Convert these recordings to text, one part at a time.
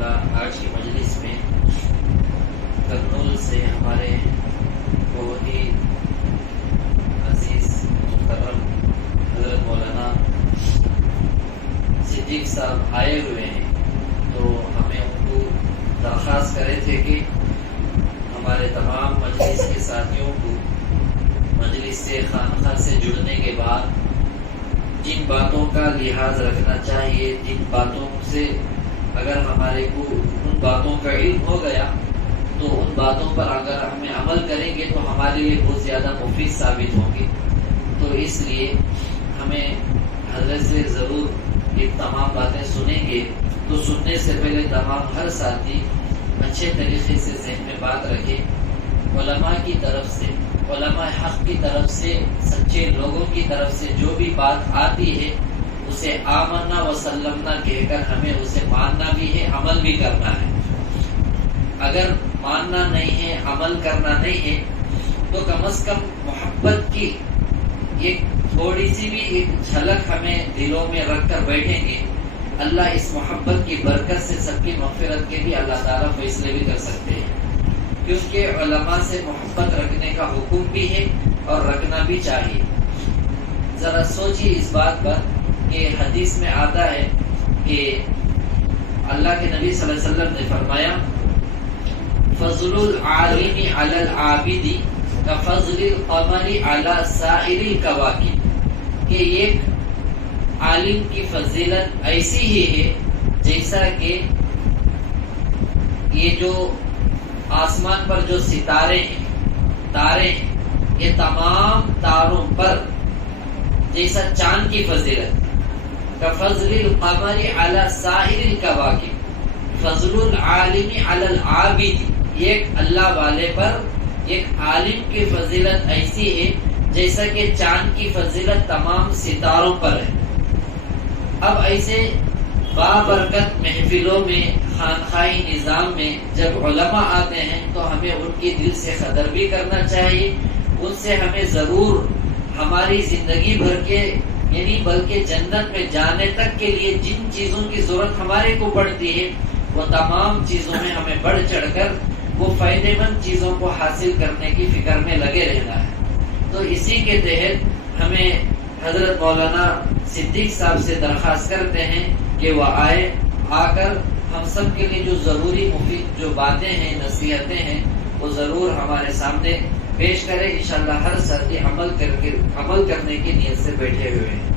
انشاءاللہ آج کی مجلس میں کرنول سے ہمارے بہت ہی عزیز محترم حضرت مولانا صدیق صاحب آئے ہوئے ہیں، تو ہمیں ان کو درخواست کرے تھے کہ ہمارے تمام مجلس کے ساتھیوں کو مجلس سے خانقاہ سے جڑنے کے بعد جن باتوں کا لحاظ رکھنا چاہیے، جن باتوں سے اگر ہمارے کو ان باتوں کا علم ہو گیا تو ان باتوں پر اگر ہمیں عمل کریں گے تو ہمارے لیے بہت زیادہ مفید ثابت ہوں گے. تو اس لیے ہمیں حضرت سے ضرور یہ تمام باتیں سنیں گے، تو سننے سے پہلے تمام ہر ساتھی اچھے طریقے سے ذہن میں بات رکھے. علماء کی طرف سے، علماء حق کی طرف سے، سچے لوگوں کی طرف سے جو بھی بات آتی ہے اسے آمنا و سلمنا کہہ کر ہمیں اسے ماننا بھی ہے، عمل بھی کرنا ہے. اگر ماننا نہیں ہے، عمل کرنا نہیں ہے، تو کم از کم محبت کی ایک تھوڑی سی بھی ایک جھلک ہمیں دلوں میں رکھ کر بیٹھیں گے. اللہ اس محبت کی برکت سے سب کی مغفرت کے بھی اللہ تعالیٰ فیصلے بھی کر سکتے ہیں، کیونکہ علماء سے محبت رکھنے کا حکم بھی ہے اور رکھنا بھی چاہیے. ذرا سوچیے اس بات پر کہ حدیث میں آتا ہے کہ اللہ کے نبی صلی اللہ علیہ وسلم نے فرمایا فضل العالم علی العابد کفضل القمر علی سائر الکواکب، کہ ایک عالم کی فضیلت ایسی ہی ہے جیسا کہ یہ جو آسمان پر جو ستارے ہیں، تارے ہیں، یہ تمام تاروں پر جیسا چاند کی فضیلت کفضل القمر علی سائر الکواکب، فضل العالم علی العابد، ایک اللہ والے پر ایک عالم کی فضیلت ایسی ہے جیسا کہ چاند کی فضیلت تمام ستاروں پر ہے. اب ایسے بابرکت محفلوں میں، خانقاہی نظام میں جب علماء آتے ہیں تو ہمیں ان کی دل سے قدر بھی کرنا چاہیے. ان سے ہمیں ضرور ہماری زندگی بھر کے یعنی بلکہ جنت میں جانے تک کے لیے جن چیزوں کی ضرورت ہمارے کو پڑتی ہے وہ تمام چیزوں میں ہمیں بڑھ چڑھ کر وہ فائدے مند چیزوں کو حاصل کرنے کی فکر میں لگے رہنا ہے. تو اسی کے تحت ہمیں حضرت مولانا صدیق صاحب سے درخواست کرتے ہیں کہ وہ آئے، آ کر ہم سب کے لیے جو ضروری مفید جو باتیں ہیں، نصیحتیں ہیں، وہ ضرور ہمارے سامنے پیش کرے. انشاءاللہ ہر ساتھی عمل کرنے کی نیت سے بیٹھے ہوئے ہیں.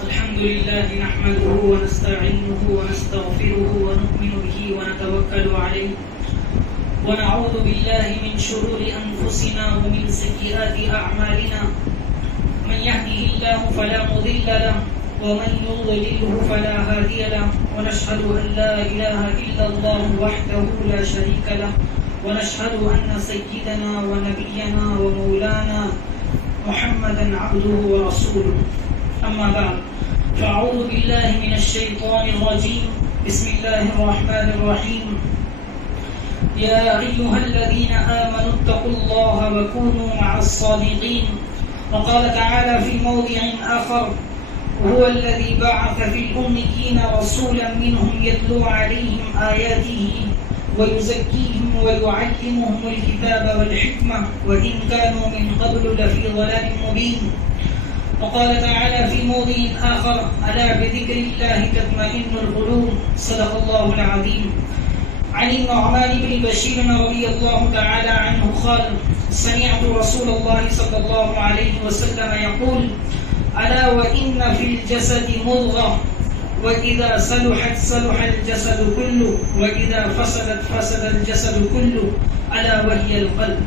الحمد لله نحمده ونستعينه ونستغفره ونؤمن به ونتوكل عليه ونعوذ بالله من شرور أنفسنا ومن سيئات أعمالنا. من يهده الله فلا مضل له ومن يضلله فلا هادي له، ونشهد أن لا إله إلا الله وحده لا شريك له، ونشهد أن سيدنا ونبينا ومولانا محمدا عبده ورسوله. أما بعد، فأعوذ بالله من الشيطان الرجيم. بسم الله الرحمن الرحيم. يا أيها الذين آمنوا اتقوا الله وكونوا مع الصادقين. وقال تعالى في موضع آخر هو الذي بعث في الأميين رسولا منهم يتلو عليهم آياته ويزكيهم ويعلمهم الكتاب والحكمة وإن كانوا من قبل لفي ضلال مبين. وقال تعالى في موضع آخر ألا بذكر الله تطمئن القلوب. صدق الله العظيم. عن النعمان بن بشير رضي الله تعالى عنه قال سمعت رسول الله صلى الله عليه وسلم يقول ألا وإن في الجسد مضغة وإذا صلحت صلح الجسد كله وإذا فسدت فسد الجسد كله ألا وهي القلب.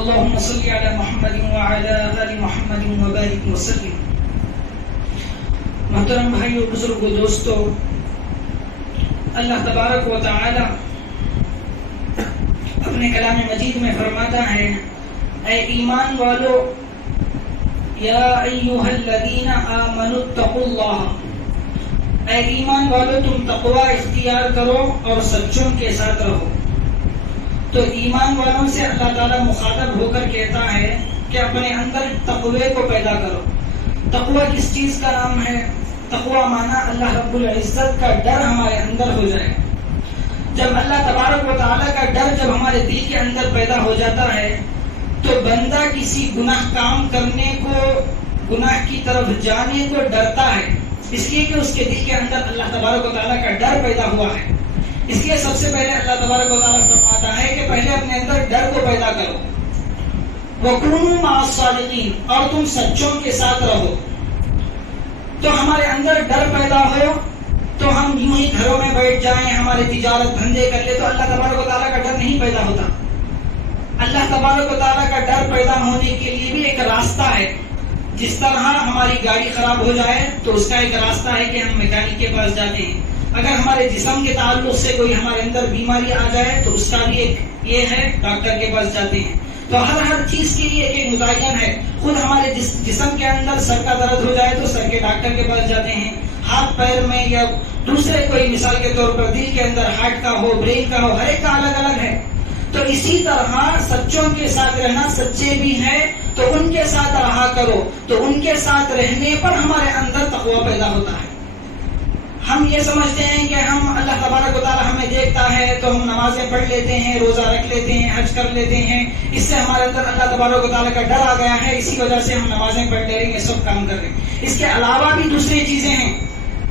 اللهم صل على محمد وعلى آل محمد وبارك وسلم. محترم بھائیو، بزرگو، دوستو، اللہ تبارک و تعالی اپنے کلام مجید میں فرماتا ہے اے ایمان والو، یا ایھا الذین آمنوا اتقوا اللہ، اے ایمان والو تم تقوی اختیار کرو اور سچوں کے ساتھ رہو. تو ایمان والوں سے اللہ تعالیٰ مخاطب ہو کر کہتا ہے کہ اپنے اندر تقوی کو پیدا کرو. تقوی کس چیز کا نام ہے؟ تقوی مانا اللہ رب العزت کا ڈر ہمارے اندر ہو جائے. جب اللہ تبارک و تعالیٰ کا ڈر جب ہمارے دل کے اندر پیدا ہو جاتا ہے تو بندہ کسی گناہ کام کرنے کو، گناہ کی طرف جانے کو ڈرتا ہے، اس لیے کہ اس کے دل کے اندر اللہ تبارک و تعالیٰ کا ڈر پیدا ہوا ہے. اس لیے سب سے پہلے اللہ تبارک و تعالیٰ فرماتا ہے کہ پہلے اپنے اندر ڈر کو پیدا کرو. وَكُونُوا مَعَ الصَّادِقِينَ، اور تم سچوں کے ساتھ رہو. تو ہمارے اندر ڈر پیدا ہو تو ہم یوں ہی گھروں میں بیٹھ جائیں، ہمارے تجارت دھندے کر لے، تو اللہ تبارک و تعالیٰ کا ڈر نہیں پیدا ہوتا. اللہ تبارک و تعالیٰ کا ڈر پیدا ہونے کے لیے بھی ایک راستہ ہے. جس طرح ہماری گاڑی خراب ہو جائے تو اس کا ایک راستہ ہے کہ ہم میکینک کے پاس جاتے ہیں. اگر ہمارے جسم کے تعلق سے کوئی ہمارے اندر بیماری آ جائے تو اس کا بھی ایک یہ ہے، ڈاکٹر کے پاس جاتے ہیں. تو ہر چیز کے لیے ایک متعین ہے. خود ہمارے جسم کے اندر سر کا درد ہو جائے تو سر کے ڈاکٹر کے پاس جاتے ہیں. ہاتھ پیر میں یا دوسرے کوئی مثال کے طور پر دل کے اندر ہارٹ کا ہو، برین کا ہو، ہر ایک کا الگ الگ ہے. تو اسی طرح سچوں کے ساتھ رہنا، سچے بھی ہیں تو ان کے ساتھ رہا کرو. تو ان کے ساتھ رہنے پر ہمارے اندر تقوی پیدا ہوتا ہے. ہم یہ سمجھتے ہیں کہ ہم اللہ تبارک و تعالیٰ ہمیں دیکھتا ہے تو ہم نمازیں پڑھ لیتے ہیں، روزہ رکھ لیتے ہیں، حج کر لیتے ہیں، اس سے ہمارے اندر اللہ تبارک و تعالیٰ کا ڈر آ گیا ہے، اسی وجہ سے ہم نمازیں پڑھ لے رہے ہیں، یہ سب کام کر رہے ہیں. اس کے علاوہ بھی دوسری چیزیں ہیں.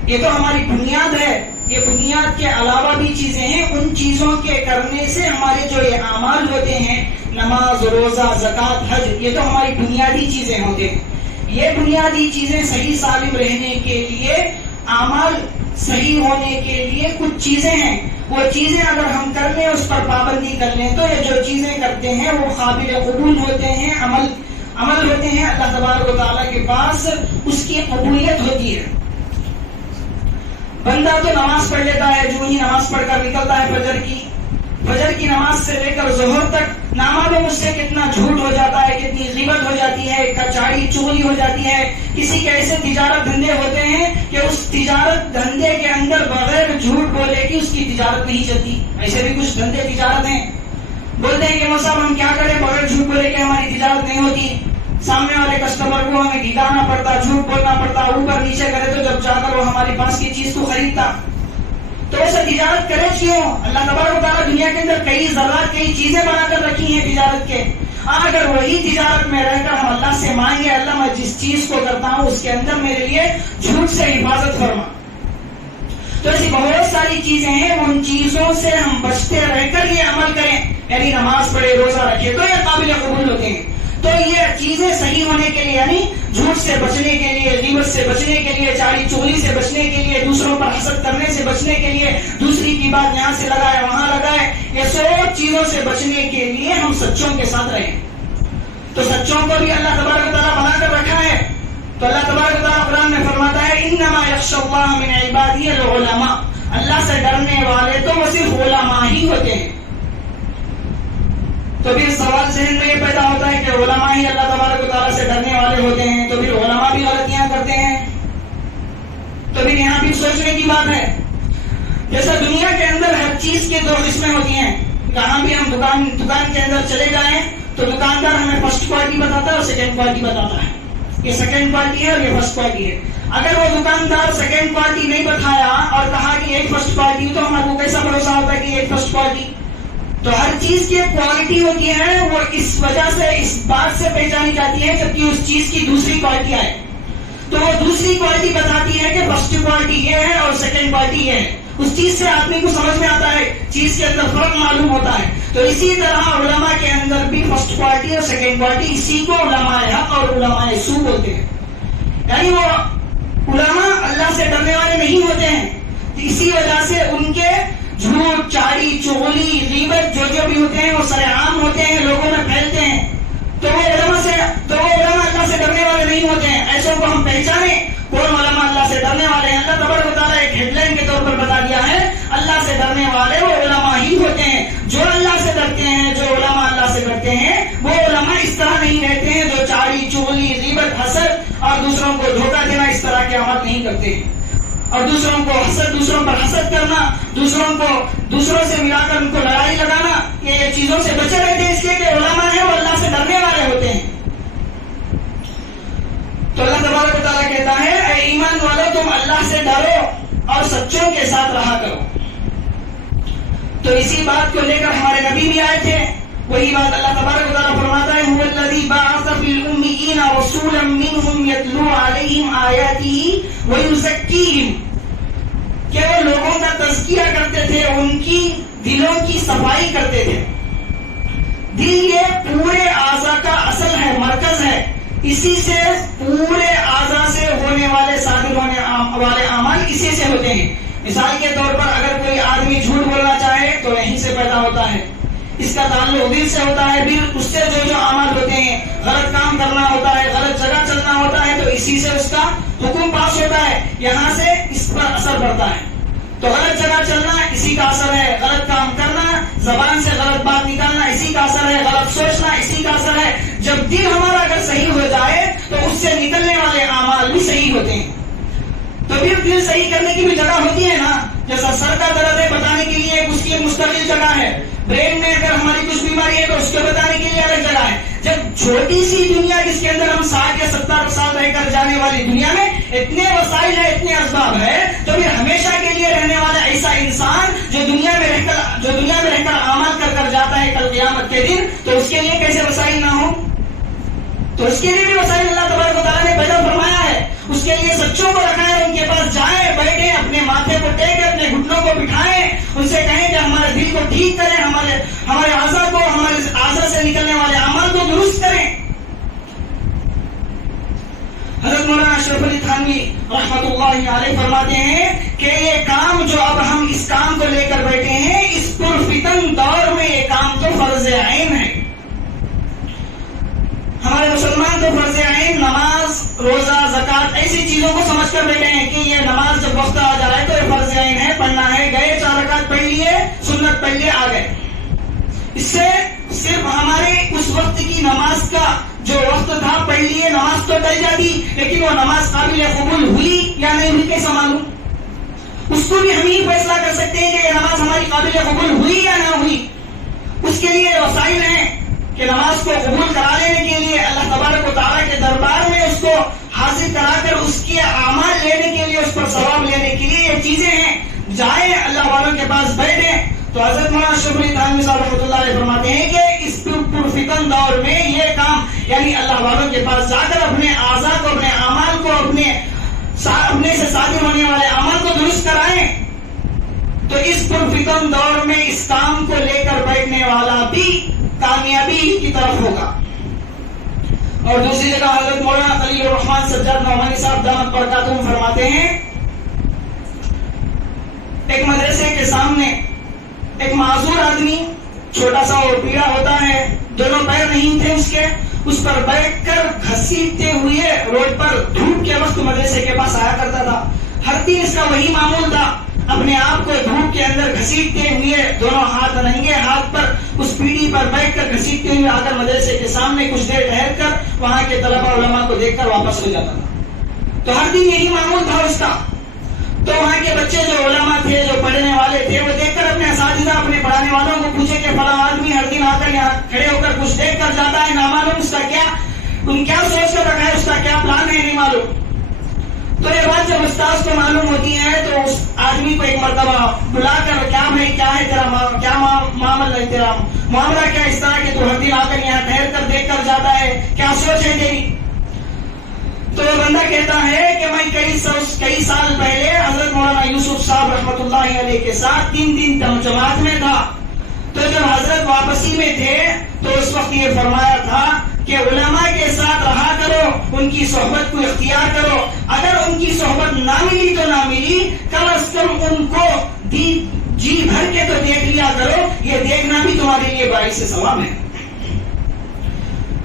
یہ تو ہماری بنیاد ہے، یہ بنیاد کے علاوہ بھی چیزیں ہیں. ان چیزوں کے کرنے سے ہمارے جو یہ اعمال ہوتے ہیں، نماز، روزہ، زکوٰۃ، حج، یہ تو ہماری بنیادی چیزیں ہوتے ہیں. یہ بنیادی چیزیں صحیح سالم رہنے کے لیے، اعمال صحیح ہونے کے لیے کچھ چیزیں ہیں. وہ چیزیں اگر ہم کر لیں، اس پر پابندی کر لیں، تو یہ جو چیزیں کرتے ہیں وہ قابل قبول ہوتے ہیں، عمل ہوتے ہیں. اللہ تبارک و تعالیٰ کے پاس اس کی قبولیت ہوتی ہے. بندہ تو نماز پڑھ لیتا ہے، جو ہی نماز پڑھ کر نکلتا ہے فجر کی نماز سے لے کر ظہر تک نامعلوم اس سے کتنا جھوٹ ہو جاتا ہے، کتنی غیبت ہو جاتی ہے، کچاڑی چغلی ہو جاتی ہے. کسی کے ایسے تجارت دھندے ہوتے ہیں کہ اس تجارت دھندے کے اندر بغیر جھوٹ بولے کہ اس کی تجارت نہیں چلتی. ایسے بھی کچھ دھندے تجارت ہیں، بولتے ہیں کہ وہ صاحب ہم کیا کریں، بغیر جھوٹ بولے کہ ہماری تجارت نہیں ہوتی. سامنے والے کسٹمر کو ہمیں گھٹانا پڑتا، جھوٹ بولنا پڑتا، اوپر نیچے کرے تو جب جا کر وہ ہمارے پاس کی چیز کو خریدتا. تو ایسے تجارت کرے کیوں؟ اللہ تبارک و تعالیٰ دنیا کے اندر کئی ذرات، کئی چیزیں بنا کر رکھی ہیں تجارت کے. اگر وہی تجارت میں رہ کر ہم اللہ سے مانگے، اللہ میں جس چیز کو کرتا ہوں اس کے اندر میرے لیے جھوٹ سے حفاظت فرما. تو ایسی بہت ساری چیزیں ہیں، ان چیزوں سے ہم بچتے رہ کر یہ عمل کریں، یعنی نماز پڑھے، روزہ رکھے، تو یہ قابل قبول ہوتے ہیں. تو یہ چیزیں صحیح ہونے کے لیے، یعنی جھوٹ سے بچنے کے لیے، غیبت سے بچنے کے لیے، چاڑی چغلی سے بچنے کے لیے، دوسروں پر حسد کرنے سے بچنے کے لیے، دوسری کی بات یہاں سے لگائے وہاں لگائے، یہ سب چیزوں سے بچنے کے لیے ہم سچوں کے ساتھ رہیں. تو سچوں کو بھی اللہ تبارک و تعالیٰ بنا کر رکھا ہے. تو اللہ تبارک و تعالیٰ قرآن میں فرماتا ہے انما یخشی اللہ من عبادہ العلماء، اللہ سے ڈرنے والے تو وہ صرف علماء ہی ہوتے ہیں. تو پھر سوال ذہن میں یہ پیدا ہوتا ہے کہ علماء ہی اللہ تبارک و تعالیٰ سے ڈرنے والے ہوتے ہیں، تو پھر علماء بھی غلطیاں کرتے ہیں. تو پھر یہاں بھی سوچنے کی بات ہے. جیسا دنیا کے اندر ہر چیز کے دو قسمیں ہوتی ہیں، کہاں بھی ہم دکان کے اندر چلے جائیں تو دکاندار ہمیں فرسٹ کوالٹی بتاتا ہے اور سیکنڈ کوالٹی بتاتا ہے. یہ سیکنڈ کوالٹی ہے اور یہ فرسٹ کوالٹی ہے. اگر وہ دکاندار سیکنڈ کوالٹی نہیں بتایا اور کہا کہ ایک فرسٹ کوالٹی، تو ہمارے کو کیسا بھروسہ ہوتا ہے کہ ایک فرسٹ کوالٹی؟ تو ہر چیز کی ایک کوالٹی ہوتی ہے، وہ اس وجہ سے، اس بات سے پہچانی جاتی ہے جبکہ اس چیز کی دوسری کوالٹی آئے. تو وہ دوسری کوالٹی بتاتی ہے کہ فرسٹ کوالٹی یہ ہے اور سیکنڈ کوالٹی یہ ہے. اس چیز سے آدمی کو سمجھ میں آتا ہے، چیز کے اندر فرق معلوم ہوتا ہے. تو اسی طرح علماء کے اندر بھی فرسٹ کوالٹی اور سیکنڈ کوالٹی، اسی کو علماء حق اور علماء سو بولتے ہیں. یعنی وہ علماء اللہ سے ڈرنے والے نہیں ہوتے ہیں، اسی وجہ سے ان کے جھوٹ، چاڑی چغلی، غیبت جو بھی ہوتے ہیں وہ سر عام ہوتے ہیں، لوگوں میں پھیلتے ہیں. تو وہ علماء اللہ سے ڈرنے والے نہیں ہوتے ہیں. ایسوں کو ہم پہچانے کون علماء اللہ سے ڈرنے والے ہیں. اللہ تبارک و تعالیٰ ایک ہیڈ لائن کے طور پر بتا دیا ہے، اللہ سے ڈرنے والے وہ علماء ہی ہوتے ہیں. جو اللہ سے ڈرتے ہیں، جو علماء اللہ سے ڈرتے ہیں، وہ علماء اس طرح نہیں رہتے ہیں جو چاڑی چغلی، غیبت، حسد اور دوسروں کو دھوکہ دینا، اس طرح کے عمل نہیں کرتے ہیں. اور دوسروں کو حسد، دوسروں پر حسد کرنا، دوسروں سے ملا کر ان کو لڑائی لگانا، یہ چیزوں سے بچے رہتے ہیں، اس لیے کہ علماء ہیں وہ اللہ سے ڈرنے والے ہوتے ہیں۔ تو اللہ تبارک و تعالیٰ کہتا ہے اے ایمان والو تم اللہ سے ڈرو اور سچوں کے ساتھ رہا کرو۔ تو اسی بات کو لے کر ہمارے نبی بھی آئے تھے، وہی بات اللہ تبارک و تعالیٰ فرماتا ہے هو الذی بعث فی الامیین رسولا منہم یتلو علیہم آیاتہ ویزکیہم، کہ وہ لوگوں کا تزکیہ کرتے تھے، ان کی دلوں کی صفائی کرتے تھے۔ دل یہ پورے اعضاء کا اصل ہے، مرکز ہے، اسی سے پورے اعضاء سے ہونے والے صادر ہونے والے اعمال اسی سے ہوتے ہیں۔ مثال کے طور پر اگر کوئی آدمی جھوٹ بولنا چاہے تو یہیں سے پیدا ہوتا ہے، اس کا تعلق دل سے ہوتا ہے، پھر اس سے جو اعمال ہوتے ہیں، غلط کام کرنا ہوتا ہے، غلط جگہ چلنا ہوتا ہے، تو اسی سے اس کا حکم پاس ہوتا ہے، یہاں سے اس پر اثر پڑتا ہے۔ تو غلط جگہ چلنا اسی کا اثر ہے، غلط کام کرنا، زبان سے غلط بات نکالنا اسی کا اثر ہے، غلط سوچنا اسی کا اثر ہے۔ جب دل ہمارا اگر صحیح ہو جائے تو اس سے نکلنے والے اعمال بھی صحیح ہوتے ہیں۔ تو پھر دل صحیح کرنے کی بھی جگہ ہوتی ہے نا، جیسا سر کا درد ہے بتانے کے لیے اس کی مستقل جگہ ہے، برین میں اگر ہماری کچھ بیماری ہے تو اس کو بتانے کے لیے الگ جگہ ہے۔ جب چھوٹی سی دنیا جس کے اندر ہم 60 یا 70 سال رہ کر جانے والی دنیا میں اتنے وسائل ہے، اتنے اسباب ہے، تو پھر ہمیشہ کے لیے رہنے والا ایسا انسان جو دنیا میں رہ کر اعمال کر جاتا ہے کل قیامت کے دن، تو اس کے لیے کیسے وسائل نہ ہو؟ تو اس کے لیے بھی وسائل اللہ تبارک و تعالیٰ نے پیدا فرمایا ہے۔ اس کے لیے سچوں کو رکھا ہے، ان کے پاس جائیں، بیٹھیں، اپنے ماتھے کو ٹیکیں، اپنے گھٹنوں کو بٹھائیں، ان سے کہیں کہ ہمارے دل کو ٹھیک کریں، ہمارے اعضاء کو، ہمارے اعضاء سے نکلنے والے اعمال کو درست کریں۔ حضرت مولانا اشرف علی تھانوی رحمۃ اللہ علیہ فرماتے ہیں کہ یہ کام جو اب ہم اس کام کو لے کر بیٹھے ہیں، اس پرفتن دور میں یہ کام تو فرض عین ہے۔ ہمارے مسلمان تو فرض عین نماز، روزہ، زکوٰۃ ایسی چیزوں کو سمجھ کر بیٹھے ہیں کہ یہ نماز جب وقت آ جائے تو یہ فرض عین ہے، پڑھنا ہے، گئے 4 رکعت پڑھ لیے، سنت پڑھ لیے، آ گئے۔ اس سے صرف ہمارے اس وقت کی نماز کا جو وقت تھا پڑھ لیے، نماز تو ٹل جاتی، لیکن وہ نماز قابل قبول ہوئی یا نہیں ہوئی کیسا معلوم؟ اس کو بھی ہم ہی فیصلہ کر سکتے ہیں کہ یہ نماز ہماری قابل قبول ہوئی یا نہ ہوئی۔ اس کے لیے وسائل ہیں کہ نماز کو قبول کرا لینے کے لیے اللہ تبارک و تعالیٰ کے دربار میں اس کو حاضر کرا کر اس کے اعمال لینے کے لیے، اس پر ثواب لینے کے لیے یہ چیزیں ہیں۔ جائیں اللہ والوں کے پاس بیٹھیں۔ تو حضرت مولانا اشرف علی تھانوی صاحب رحمۃ اللہ علیہ فرماتے ہیں کہ اس پرفتن دور میں یہ کام، یعنی اللہ والوں کے پاس جا کر اپنے اعضاء کو، اپنے اعمال کو، اپنے سے صادر ہونے والے اعمال کو درست کرائیں، تو اس پرفتن دور میں اس کام کو لے کر بیٹھنے والا بھی کامیابی کی طرف ہوگا۔ اور دوسری جگہ حضرت مولانا خلیل الرحمان سجاد نعمانی صاحب دامت برکاتہم فرماتے ہیں ایک مدرسے کے سامنے ایک معذور آدمی، چھوٹا سا اور پیڑا ہوتا ہے، دونوں پیر نہیں تھے اس پر بیٹھ کر گھسیٹتے ہوئے روڈ پر دھوپ کے وقت مدرسے کے پاس آیا کرتا تھا۔ ہر دن اس کا وہی معمول تھا، اپنے آپ کو دھوپ کے اندر گھسیٹتے ہوئے، دونوں ہاتھ ننگے ہاتھ پر اس پیڑھی پر بیٹھ کر گھسیٹتے ہوئے آ کر مدرسے کے سامنے کچھ دیر ٹھہر کر وہاں کے طلباء علماء کو دیکھ کر واپس ہو جاتا تھا۔ تو ہر دن یہی معمول تھا اس کا۔ تو وہاں کے بچے جو علماء تھے، جو پڑھنے والے تھے، وہ دیکھ کر اپنے اساتذہ، اپنے پڑھانے والوں کو پوچھے کہ فلاں آدمی ہر دن آ کر یہاں کھڑے ہو کر کچھ دیکھ کر جاتا ہے، نامعلوم اس کا کیا سوچ کر رکھا ہے، اس کا کیا پلان ہے، نہیں معلوم۔ تو یہ بات جب استاذ کو معلوم ہوتی ہے تو اس آدمی کو ایک مرتبہ بلا کر کیا بھائی کیا ہے تیرا کیا معاملہ ہے، تیرا معاملہ کیا اس طرح کہ تو ہر دن آ کر یہاں ٹھہر کر دیکھ کر جاتا ہے، کیا سوچ ہے تیری؟ تو یہ بندہ کہتا ہے کہ میں کئی سال پہلے حضرت مولانا یوسف صاحب رحمۃ اللہ علیہ کے ساتھ 3 دن جماعت میں تھا۔ تو جب حضرت واپسی میں تھے تو اس وقت یہ فرمایا تھا کہ علماء کے ساتھ رہا کرو، ان کی صحبت کو اختیار کرو، اگر ان کی صحبت نہ ملی تو نہ ملی، کم از کم ان کو جی بھر کے تو دیکھ لیا کرو، یہ دیکھنا بھی تمہارے لیے باعث ثواب ہے۔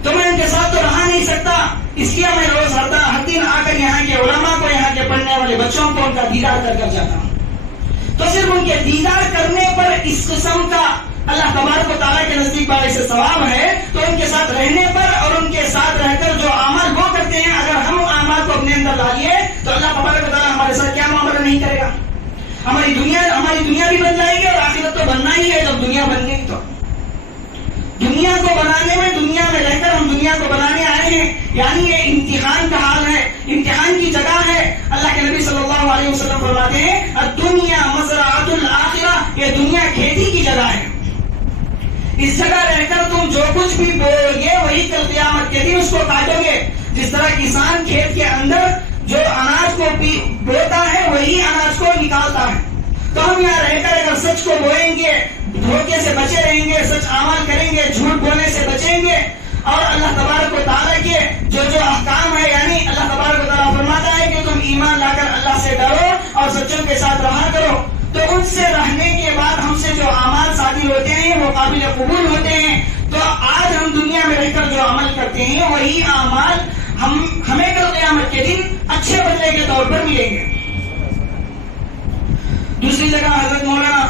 تو میں ان کے ساتھ تو رہا نہیں سکتا، اس لیے میں روز ہر دن آ کر یہاں کے علماء کو، یہاں کے پڑھنے والے بچوں کو ان کا دیدار کر کر جاتا ہوں۔ تو صرف ان کے دیدار کرنے پر اس قسم کا اللہ تبارک و تعالیٰ کے نزدیک باعث ثواب ہے، تو ان کے ساتھ رہنے پر اور ان کے ساتھ رہ کر جو اعمال وہ کرتے ہیں، اگر ہم اعمال کو اپنے اندر ڈالیے تو اللہ اللہ تبارک و تعالیٰ ہمارے ساتھ کیا معاملہ نہیں کرے گا. ہماری دنیا بھی بن جائے گی اور آخرت تو بننا ہی ہے. جب دنیا بن گئی تو دنیا کو بنانے میں, دنیا میں رہ کر ہم دنیا کو بنانے آئے ہیں, یعنی یہ امتحان کا حال ہے, امتحان کی جگہ ہے. اللہ کے نبی صلی اللہ علیہ وسلم فرماتے ہیں الدنیا مزرعۃ الآخرہ, یہ دنیا کھیتی کی جگہ ہے. اس جگہ رہ کر تم جو کچھ بھی بو گے وہی کل قیامت کے دن اس کو کاٹو گے. جس طرح کسان کھیت کے اندر جو اناج کو بوتا ہے وہی اناج کو نکالتا ہے. تو ہم یہاں رہ کر اگر سچ کو بوئیں گے, دھوکے سے بچے رہیں گے, سچ اعمال کریں گے, جھوٹ بولنے سے بچیں گے, اور اللہ تبارک و تعالیٰ کے جو احکام ہے, یعنی اللہ تبارک و تعالیٰ فرماتا ہے کہ تم ایمان لا کر اللہ سے ڈرو اور سچوں کے ساتھ رہا کرو, تو ان سے رہنے کے بعد ہم سے جو اعمال صادر ہوتے ہیں وہ قابل قبول ہوتے ہیں. تو آج ہم دنیا میں رہ کر جو عمل کرتے ہیں وہی اعمال ہمیں کل قیامت کے دن اچھے بدلے کے طور پر ملیں گے. دوسری جگہ حضرت مولانا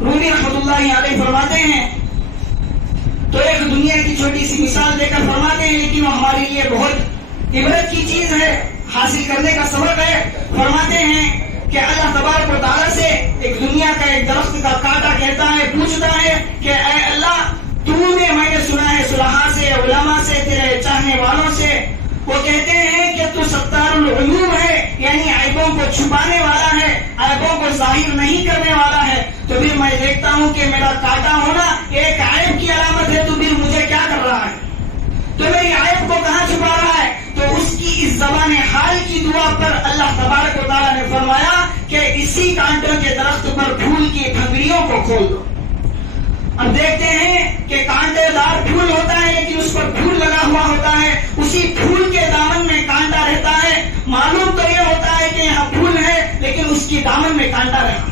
رومی رحمۃ اللہ علیہ فرماتے ہیں, تو ایک دنیا کی چھوٹی سی مثال دے کر فرماتے ہیں, لیکن وہ ہمارے لیے بہت عبرت کی چیز ہے, حاصل کرنے کا سبق ہے. فرماتے ہیں کہ اللہ تبارک و تعالیٰ سے ایک دنیا کا ایک درخت کا کانٹا کہتا ہے, پوچھتا ہے کہ اے اللہ, تو نے, میں نے سنا ہے صلحاء سے, علماء سے, تیرے چاہنے والوں سے, وہ کہتے ہیں کہ تو ستار العیوب ہے, یعنی عیبوں کو چھپانے والا ہے, عیبوں کو ظاہر نہیں کرنے والا ہے. تو پھر میں دیکھتا ہوں کہ میرا کانٹا ہونا ایک عیب کی علامت ہے, تو پھر مجھے کیا کر رہا ہے, تو میری عیب کو کہاں چھپا رہا ہے. تو اس کی اس زبان حال کی دعا پر اللہ تبارک و تعالیٰ نے فرمایا کہ اسی کانٹوں کے درخت پر پھول کی پھنگڑیوں کو کھول دو. اب دیکھتے ہیں کہ کانٹے دار پھول ہوتا ہے لیکن اس پر پھول لگا ہوا ہوتا ہے, اسی پھول کے دامن میں کانٹا رہتا ہے. معلوم تو یہ ہوتا ہے کہ یہاں پھول ہے لیکن اس کی دامن میں کانٹا رہا.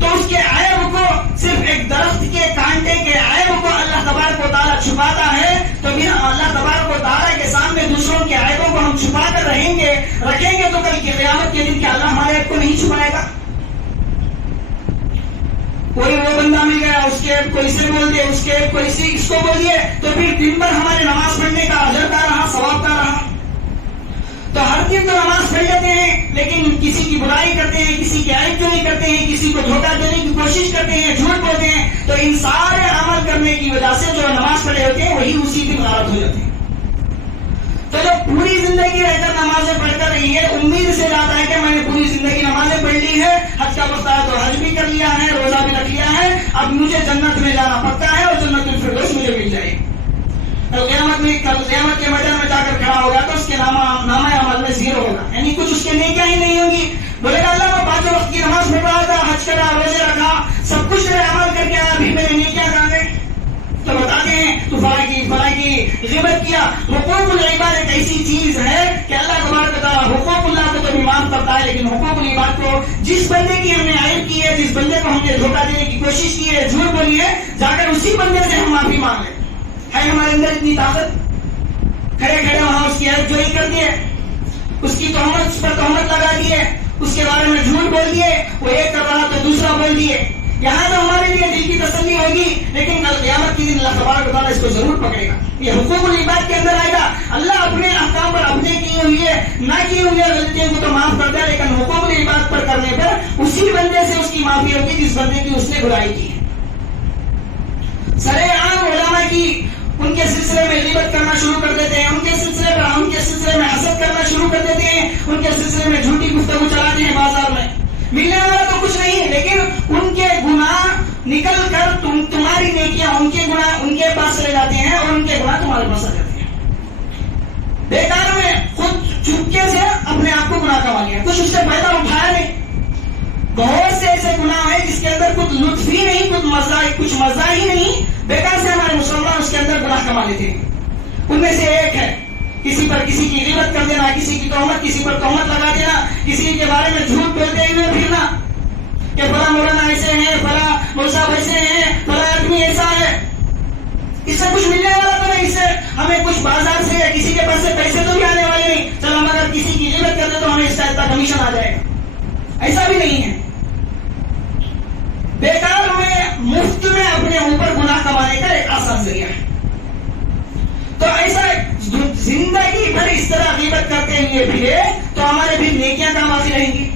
تو اس کے عیب کو, صرف ایک درخت کے کانٹے کے عیب کو اللہ تبارک و تعالیٰ چھپاتا ہے. تو پھر اللہ تبارک و تعالیٰ کے سامنے دوسروں کے عیبوں کو ہم چھپا کر رکھیں گے تو کل کی قیامت کے دن کیا اللہ ہمارے عیب کو نہیں چھپائے گا؟ کوئی وہ بندہ مل گیا, اس کے عیب کو اسے بول دے, اس کے عیب کو اس کو بول دیے, تو پھر دن بھر ہمارے نماز پڑھنے کا اجر کا رہا, ثواب کا رہا. تو ہر دن تو نماز پڑھ لیتے ہیں لیکن کسی کی برائی کرتے ہیں, کسی کی عیب چوری کرتے ہیں, کسی کو دھوکہ دینے کی کوشش کرتے ہیں, جھوٹ بولتے ہیں. تو ان سارے عمل کرنے کی وجہ سے جو نماز پڑھے ہوتے ہیں وہی اسی دن غلط ہو جاتے ہیں. تو جو پوری زندگی رہ کر نمازیں پڑھ کر رہی ہے, امید سے جاتا ہے کہ میں نے پوری زندگی نمازیں پڑھ لی ہے, حج کا وقت آیا تو حج بھی کر لیا ہے, روزہ بھی رکھ لیا ہے, اب مجھے جنت میں جانا پکا ہے اور جنت الفردوس مجھے مل جائے. کل قیامت کے میدان میں جا کر کھڑا ہوگا تو اس کے نامہ عمل میں زیرو ہوگا, یعنی کچھ اس کے نیکیاں ہی نہیں ہوگی. بولے گا اللہ میں 5 وقت کی نماز پڑھ رہا تھا, حج کرا, روزے رکھا, سب کچھ میرے عمل کر کے آیا, ابھی میرے نیکیاں کہاں گئے؟ تو بتاتے ہیں تو فلاں کی غیبت کیا. حقوق العباد ایک ایسی چیز ہے کہ اللہ تبارک و تعالیٰ حقوق اللہ کو تو بھی معاف کرتا ہے, لیکن حقوق العباد کو جس بندے کی ہم نے عیب کی ہے, جس بندے کو ہم نے دھوکہ دینے کی کوشش کی ہے, جھوٹ بولی ہے, جا کر اسی بندے سے ہم معافی مانگ لیں. ہے ہمارے اندر اتنی طاقت؟ کھڑے کھڑے وہاں اس کی عیب جوئی کر دیے, اس کی تہمت, اس پر تہمت لگا دیے, اس کے بارے میں جھوٹ بول دیے, وہ ایک کر رہا تو دوسرا بول دیے. یہاں تو ہمارے لیے دل کی تسلی ہوگی, لیکن کل قیامت کے دن اللہ تبارک و تعالیٰ اس کو ضرور پکڑے گا. یہ حقوق العباد کے اندر آئے گا. اللہ اپنے احکام پر اپنے کیے ہوئے نہ کیے ہوئے غلطیوں کو تو معاف کرتا ہے, لیکن حقوق العباد پر کرنے پر اسی بندے سے اس کی معافی ہوگی جس بندے کی اس نے برائی کی ہے. سرے عام علماء کی ان کے سلسلے میں غیبت کرنا شروع کر دیتے ہیں, ان کے سلسلے میں حسد کرنا شروع کر دیتے ہیں, ان کے سلسلے میں جھوٹی گفتگو چلاتے ہیں بازار میں. ملنے والا تو کچھ نہیں, لیکن ان کے گناہ نکل کر تمہاری نیکیاں ان کے گناہ ان کے پاس چلے جاتے ہیں اور ان کے گناہ تمہارے پاس آ جاتے ہیں. بیکار میں خود چپکے سے اپنے آپ کو گناہ کما لیا, کچھ اس سے فائدہ اٹھایا نہیں. بہت سے ایسے گناہ ہیں جس کے اندر کچھ لطف ہی نہیں, کچھ مزہ ہی نہیں, بیکار سے ہمارے مسلمان اس کے اندر گناہ کما لیتے ہیں. ان میں سے ایک ہے کسی پر کسی کی غیبت کر دینا, کسی کی تہمت, کسی پر تہمت لگا دینا, کسی کے بارے میں جھوٹ بولتے ہوئے پھرنا کہ فلاں مولانا ایسے ہیں, فلاں مولوی صاحب ایسے ہیں, فلاں آدمی ایسا ہے. اس سے کچھ ملنے والا تو نہیں, اس سے ہمیں کچھ بازار سے یا کسی کے پاس سے پیسے تو بھی آنے والے نہیں. چلو ہم اگر کسی کی غیبت کر دیں تو ہمیں اس کا اتنا کمیشن آ جائے گا, ایسا بھی نہیں ہے. بیکار میں مفت میں اپنے اوپر گناہ کمانے کا ایک آسان ذریعہ ہے. تو ایسا زندگی بھر اس طرح غیبت کرتے ہوئے پھرے تو ہمارے بھی نیکیاں کہاں باقی رہیں گی؟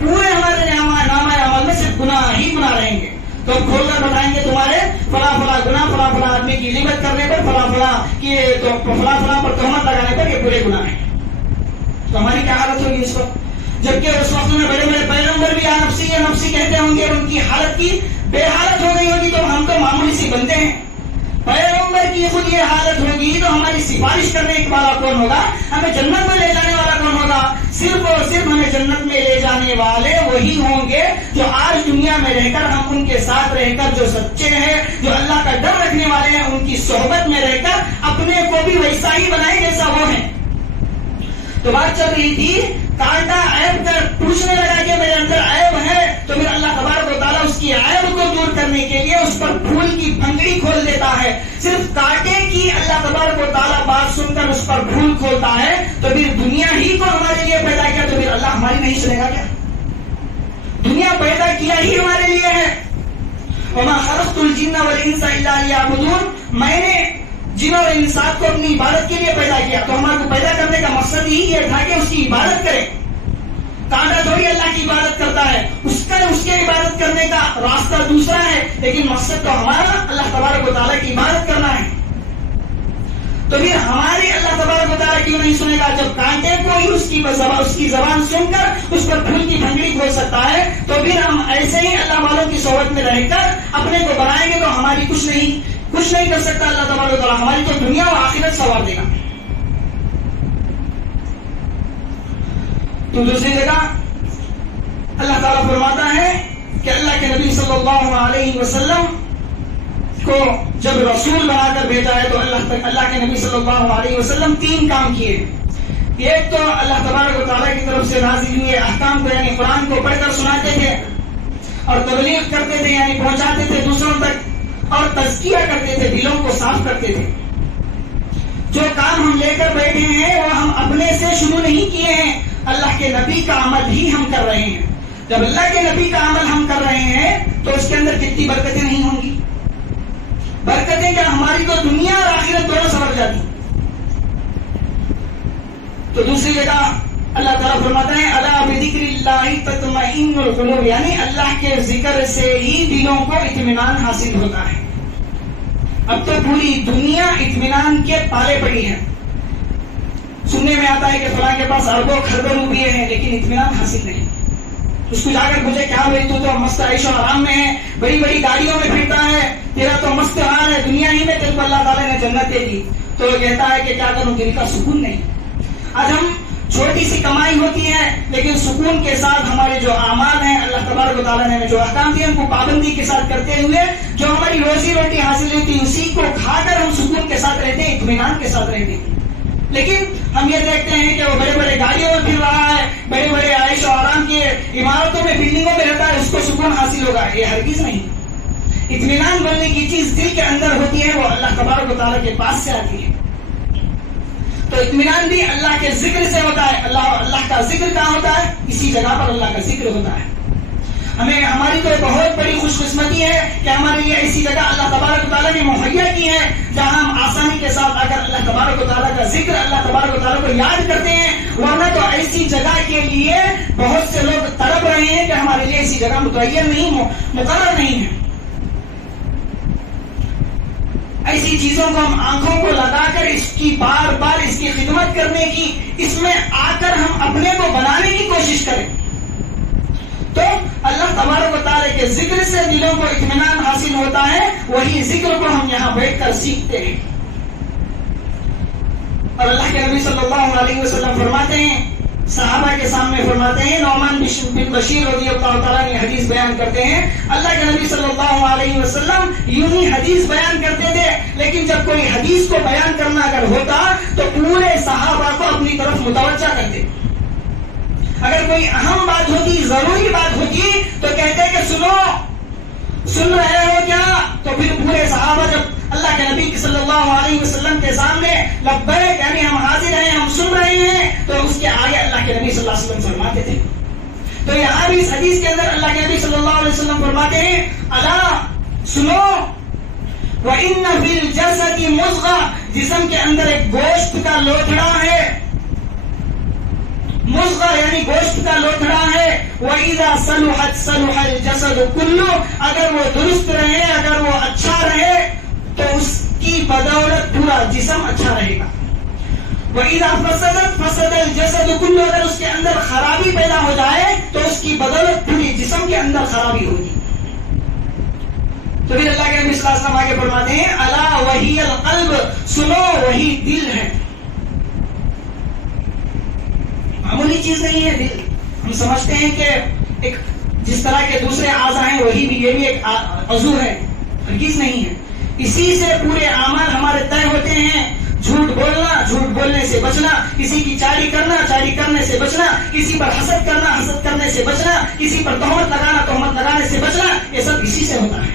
پورے ہمارے نامہ عمل میں صرف گناہ ہی گناہ رہیں گے. تو کھول کر بتائیں گے تمہارے فلاں فلاں گناہ، فلاں فلاں آدمی کی غیبت کرنے پر، فلاں فلاں کی فلاں فلاں پر تہمت لگانے پر یہ پورے گناہ ہیں. تو ہماری کیا حالت ہوگی اس وقت؟ جبکہ اس وقت میں بڑے بڑے پیغمبر بھی نفسی یا نفسی کہتے ہوں گے، ان کی حالت کی بے حالت ہو گئی ہوگی. تو ہم تو معمولی سی بندے ہیں. پیغمبر کی خود یہ حالت ہوگی تو ہماری سفارش کرنے والا کون ہوگا؟ ہمیں جنت میں لے جانے والا کون ہوگا؟ صرف اور صرف ہمیں جنت میں لے جانے والے وہی ہوں گے جو آج دنیا میں رہ کر ہم ان کے ساتھ رہ کر جو سچے ہیں، جو اللہ کا ڈر رکھنے والے ہیں، ان کی صحبت میں رہ کر اپنے کو بھی ویسا ہی بنائیں جیسا وہ ہیں. تو بات چل رہی تھی، کانٹا عیب کر پوچھنے لگا کہ میرے اندر عیب ہے، تو پھر اللہ تبارک و تعالیٰ اس کی عیب کو دور کرنے کے لیے اس پر پھول کی پھنگڑی کھول دیتا ہے. صرف کانٹے کی اللہ تبارک و تعالیٰ بات سن کر اس پر پھول کھولتا ہے. تو پھر دنیا ہی کو ہمارے لیے پیدا کیا، تو پھر اللہ ہماری نہیں سنے گا کیا؟ دنیا پیدا کیا ہی ہمارے لیے ہے. وما خلقت الجن والانس الا ليعبدون، میں نے جن اور انسان کو اپنی عبادت کے لیے پیدا کیا. تو ہمارے کو پیدا کرنے کا مقصد ہی یہ تھا کہ اس کی عبادت کریں. کانٹا تھوڑی اللہ کی عبادت کرتا ہے، اس کے عبادت کرنے کا راستہ دوسرا ہے، لیکن مقصد تو ہمارا اللہ تبارک و تعالیٰ کی عبادت کرنا ہے. تو پھر ہماری اللہ تبارک و تعالیٰ کیوں نہیں سنے گا؟ جب کانٹے کو ہی اس کی زبان سن کر اس پر پھول کی پھنگڑی کھول سکتا ہے، تو پھر ہم ایسے ہی اللہ والوں کی صحبت میں رہ کر اپنے کو بنائیں گے تو ہماری کچھ نہیں کر سکتا اللہ تبارک و تعالیٰ. ہماری تو دنیا و آخرت سنوار دے گا. تو دوسری جگہ اللہ تعالیٰ فرماتا ہے کہ اللہ کے نبی صلی اللہ علیہ وسلم کو جب رسول بنا کر بھیجا ہے تو اللہ کے نبی صلی اللہ علیہ وسلم 3 کام کیے. ایک تو اللہ تبارک و تعالیٰ کی طرف سے نازل ہوئے احکام کو یعنی قرآن کو پڑھ کر سناتے تھے اور تبلیغ کرتے تھے یعنی پہنچاتے تھے دوسروں تک، اور تزکیہ کرتے تھے، دلوں کو صاف کرتے تھے. جو کام ہم لے کر بیٹھے ہیں وہ ہم اپنے سے شروع نہیں کیے ہیں، اللہ کے نبی کا عمل ہی ہم کر رہے ہیں. جب اللہ کے نبی کا عمل ہم کر رہے ہیں تو اس کے اندر کتنی برکتیں نہیں ہوں گی؟ برکتیں کیا، ہماری تو دنیا اور آخرت دونوں سنور جاتی. تو دوسری جگہ اللہ تعالیٰ فرماتا ہے الا بذکر اللہ تطمئن القلوب، یعنی اللہ کے ذکر سے ہی دلوں کو اطمینان حاصل ہوتا ہے. اب تو پوری دنیا اطمینان کے پالے پڑی ہے. سننے میں آتا ہے کہ فلاں کے پاس اربوں خربوں روپیے ہیں لیکن اطمینان حاصل نہیں. اس کو جا کر مجھے کیا بھائی تو مست عیش و آرام میں ہے، بڑی بڑی گاڑیوں میں پھرتا ہے، تیرا تو مست حال ہے، دنیا ہی میں تیرے کو اللہ تعالیٰ نے جنت دے دی. تو وہ کہتا ہے کہ کیا کروں، دل کا سکون نہیں. آج ہم چھوٹی سی کمائی ہوتی ہے لیکن سکون کے ساتھ ہمارے جو اعمال ہیں اللہ تبارک و تعالیٰ نے جو احکام دیے ان کو پابندی کے ساتھ کرتے ہوئے جو ہماری روزی روٹی حاصل ہوتی ہے اسی کو کھا کر ہم سکون کے ساتھ رہتے ہیں، اطمینان کے ساتھ رہتے ہیں. لیکن ہم یہ دیکھتے ہیں کہ وہ بڑے بڑے گاڑیوں میں پھر رہا ہے، بڑے بڑے عیش و آرام کی عمارتوں میں بلڈنگوں میں رہتا ہے، اس کو سکون حاصل ہوگا. یہ ہرگز نہیں. اطمینان بننے کی چیز دل کے اندر ہوتی ہے، وہ اللہ تبارک و تعالیٰ کے پاس سے آتی ہے. تو اطمینان بھی اللہ کے ذکر سے ہوتا ہے. اللہ کا ذکر کہاں ہوتا ہے؟ اسی جگہ پر اللہ کا ذکر ہوتا ہے. ہماری تو بہت بڑی خوش قسمتی ہے کہ ہمارے لیے ایسی جگہ اللہ تبارک و تعالیٰ نے مہیا کی ہے جہاں ہم آسانی کے ساتھ اگر اللہ تبارک و تعالیٰ کا ذکر، اللہ تبارک و تعالیٰ کو یاد کرتے ہیں. ورنہ تو ایسی جگہ کے لیے بہت سے لوگ تڑپ رہے ہیں کہ ہمارے لیے ایسی جگہ متعین نہیں، مقرر نہیں ہے. ایسی چیزوں کو ہم آنکھوں کو لگا کر اس کی بار بار اس کی خدمت کرنے کی، اس میں آ کر ہم اپنے کو بنانے کی کوشش کریں. تو اللہ تبارک و تعالیٰ کے ذکر سے دلوں کو اطمینان حاصل ہوتا ہے. وہی ذکر کو ہم یہاں بیٹھ کر سیکھتے ہیں. اور اللہ کے نبی صلی اللہ علیہ وسلم فرماتے ہیں، صحابہ کے سامنے فرماتے ہیں، نعمان بن بشیر رضی اللہ تعالیٰ نے حدیث بیان کرتے ہیں، اللہ کے نبی صلی اللہ علیہ وسلم یوں ہی حدیث بیان کرتے تھے، لیکن جب کوئی حدیث کو بیان کرنا اگر ہوتا تو پورے صحابہ کو اپنی طرف متوجہ کرتے. اگر کوئی اہم بات ہوتی، ضروری بات ہوتی تو کہتے کہ سن رہے ہو کیا؟ تو پھر پورے صحابہ جب اللہ کے نبی صلی اللہ علیہ وسلم کے سامنے لبیک یعنی ہم حاضر ہیں، ہم سن رہے ہیں، تو اس کے آگے اللہ کے نبی صلی اللہ علیہ وسلم فرماتے تھے. تو یہاں بھی اس حدیث کے اندر اللہ کے نبی صلی اللہ علیہ وسلم فرماتے ہیں، الا سنو وَإِنَّ فِي الْجَسَدِ مُضْغَةً، جسم کے اندر ایک گوشت کا لوتھڑا ہے، مضغہ یعنی گوشت کا لوتھڑا ہے. وَإِذَا صَلُحَتْ صَلُحَ الْجَسَدُ كُلُّهُ، اگر وہ درست رہے، اگر وہ اچھا رہے تو اس کی بدولت پورا جسم اچھا رہے گا. وَإِذَا فَسَدَتْ فَسَدَ الْجَسَدُ كُلُّهُ، اگر اس کے اندر خرابی پیدا ہو جائے تو اس کی بدولت پوری جسم کے اندر خرابی ہوگی. تو پھر اللہ کے نبی صلی اللہ علیہ وسلم آگے فرماتے ہیں الا وہی القلب، سنو وہی دل ہے. معمولی چیز نہیں ہے دل. ہم سمجھتے ہیں کہ ایک جس طرح کے دوسرے اعضاء ہیں وہی بھی، یہ بھی ایک عضو ہے. ہرگز نہیں ہے. اسی سے پورے اعمال ہمارے طے ہوتے ہیں. جھوٹ بولنا، جھوٹ بولنے سے بچنا، کسی کی چاڑی کرنا، چاڑی کرنے سے بچنا، کسی پر حسد کرنا، حسد کرنے سے بچنا، کسی پر تہمت لگانا، تہمت لگانے سے بچنا، یہ سب اسی سے ہوتا ہے.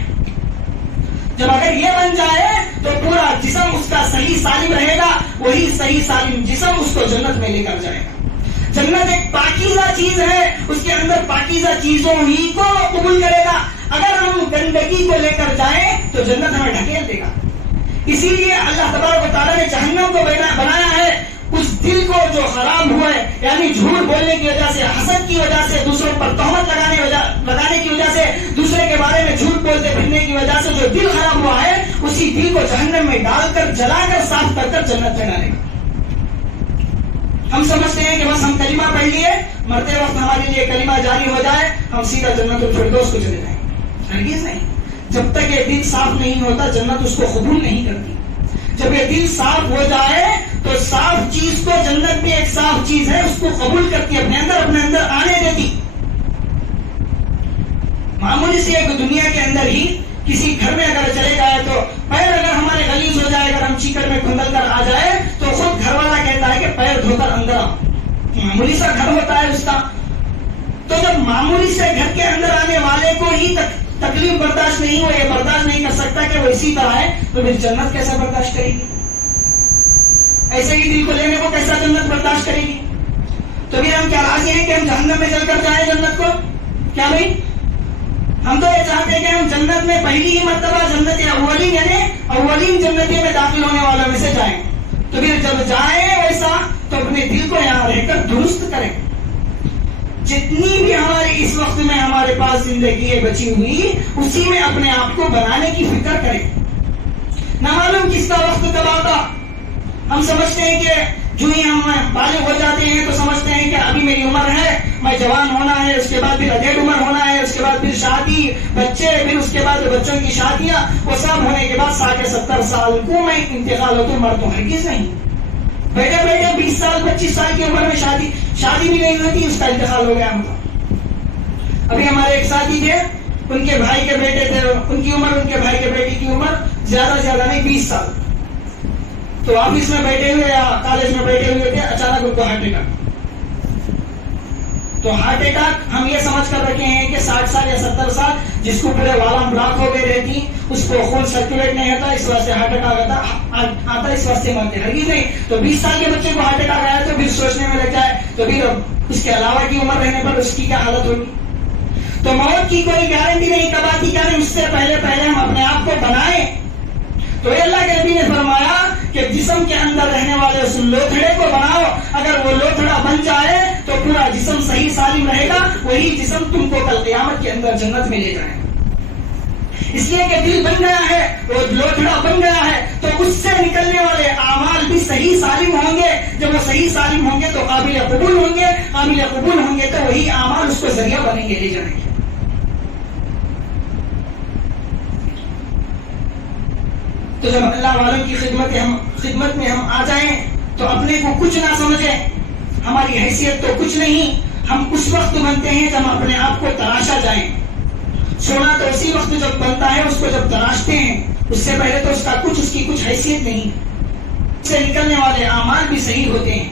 جب اگر یہ بن جائے تو پورا جسم اس کا صحیح سالم رہے گا. وہی صحیح سالم جسم اس کو جنت میں لے کر جائے گا. جنت ایک پاکیزہ چیز ہے، اس کے اندر پاکیزہ چیزوں ہی کو قبول کرے گا. اگر ہم گندگی کو لے کر جائیں تو جنت ہمیں ڈھکیل دے گا. اسی لیے اللہ تبارک و تعالیٰ نے جہنم کو بنایا ہے اس دل کو جو خراب ہوا ہے، یعنی جھوٹ بولنے کی وجہ سے، حسد کی وجہ سے، دوسروں پر تہمت لگانے کی وجہ سے، دوسرے کے بارے میں جھوٹ بولتے پھرنے کی وجہ سے جو دل خراب ہوا ہے، اسی دل کو جہنم میں ڈال کر، جلا کر، صاف کر کر جنت میں ڈالے گا. ہم سمجھتے ہیں کہ بس ہم کلمہ پڑھ لیے، مرتے وقت ہمارے لیے کلمہ جاری ہو جائے، ہم سیدھا جنت الفردوس کو چلے جائیں. ہرگز نہیں. جب تک یہ دل صاف نہیں ہوتا جنت اس کو قبول نہیں کرتی. جب یہ دل صاف ہو جائے تو صاف چیز کو، جنت بھی ایک صاف چیز ہے، اس کو قبول کرتی، اپنے اندر آنے دیتی. معمولی سی ایک دنیا کے اندر ہی کسی گھر میں اگر چلے جائے تو پیر اگر ہمارے غلیظ ہو جائے، اگر ہم چیکڑ میں کھندل کر آ جائے تو خود گھر والا کہتا ہے کہ پیر دھو کر اندر آؤ. معمولی سا گھر ہوتا ہے اس کا. تو جب معمولی سے گھر کے اندر آنے والے کو ہی تکلیف برداشت نہیں ہو، یہ برداشت نہیں کر سکتا کہ وہ اسی طرح ہے، تو پھر جنت کیسا برداشت کرے گی؟ ایسے ہی دل کو لینے کو کیسا جنت برداشت کرے گی؟ تو پھر ہم کیا راضی ہیں کہ ہم جہنم میں چل کر جائیں جنت کو؟ کیا بھائی؟ ہم تو یہ چاہتے ہیں کہ ہم جنت میں پہلی ہی مرتبہ جنت اولین، یعنی اولین جنتی میں داخل ہونے والوں میں سے جائیں. تو پھر جب جائیں ویسا تو اپنے دل کو یہاں رہ کر درست کریں. جتنی بھی ہماری اس وقت میں ہمارے پاس زندگی ہے بچی ہوئی، اسی میں اپنے آپ کو بنانے کی فکر کریں. نہ معلوم کس کا وقت کب آتا. ہم سمجھتے ہیں کہ جو ہی ہم بالغ ہو جاتے ہیں تو سمجھتے ہیں کہ ابھی میری عمر ہے، میں جوان ہونا ہے، اس کے بعد پھر ادھیڑ عمر ہونا ہے، اس کے بعد پھر شادی، بچے، پھر اس کے بعد بچوں کی شادیاں، وہ سب ہونے کے بعد 60-70 سال کو میں انتقال ہوتا ہوں، مرتا ہوں. ہرگز نہیں. بیٹھے بیٹھے 20 سال 25 سال کی عمر میں شادی بھی نہیں ہوئی تھی، اس کا انتقال ہو گیا. ہم ابھی ہمارے ایک ساتھی تھے، ان کے بھائی کے بیٹے تھے، ان کی عمر، ان کے بھائی کے بیٹے کی عمر زیادہ نہیں 20 سال. تو آفس میں بیٹھے ہوئے یا کالج میں بیٹھے ہوئے تھے، اچانک ان کو ہارٹ اٹیک. تو ہارٹ اٹیک ہم یہ سمجھ کر رکھے ہیں کہ 60 سال یا 70 سال، جس کو پورے والام بلاک ہو گئے رہتی، اس کو خون سرکولیٹ نہیں ہوتا، اس واسطے ہارٹ اٹیک آتا، اس واسطے مرتے. ہرگز نہیں. تو 20 سال کے بچے کو ہارٹ اٹیک آیا تو پھر سوچنے میں لگ جائے تو پھر اس کے علاوہ کی عمر رہنے پر اس کی کیا حالت ہوگی. تو موت کی کوئی گارنٹی نہیں کب آتی، کیا اس سے پہلے ہم اپنے آپ کو بنائیں. تو اللہ کے نبی نے فرمایا کہ جسم کے اندر رہنے والے اس لوتھڑے کو بناؤ. اگر وہ لوتھڑا بن جائے تو پورا جسم صحیح سالم رہے گا. وہی جسم تم کو کل قیامت کے اندر جنت میں لے جائے. اس لیے کہ دل بن گیا ہے، وہ لوتھڑا بن گیا ہے، تو اس سے نکلنے والے اعمال بھی صحیح سالم ہوں گے. جب وہ صحیح سالم ہوں گے تو قابل قبول ہوں گے. قابل قبول ہوں گے تو وہی اعمال اس کو ذریعہ بنیں گے، لے جائیں گے. تو جب اللہ والوں کی خدمت میں ہم آ جائیں تو اپنے کو کچھ نہ سمجھیں. ہماری حیثیت تو کچھ نہیں. ہم اس وقت بنتے ہیں جب ہم اپنے آپ کو تراشا جائیں. سونا تو اسی وقت جب بنتا ہے، اس کو جب تراشتے ہیں. اس سے پہلے تو اس کی کچھ حیثیت نہیں. اس سے نکلنے والے اعمال بھی صحیح ہوتے ہیں.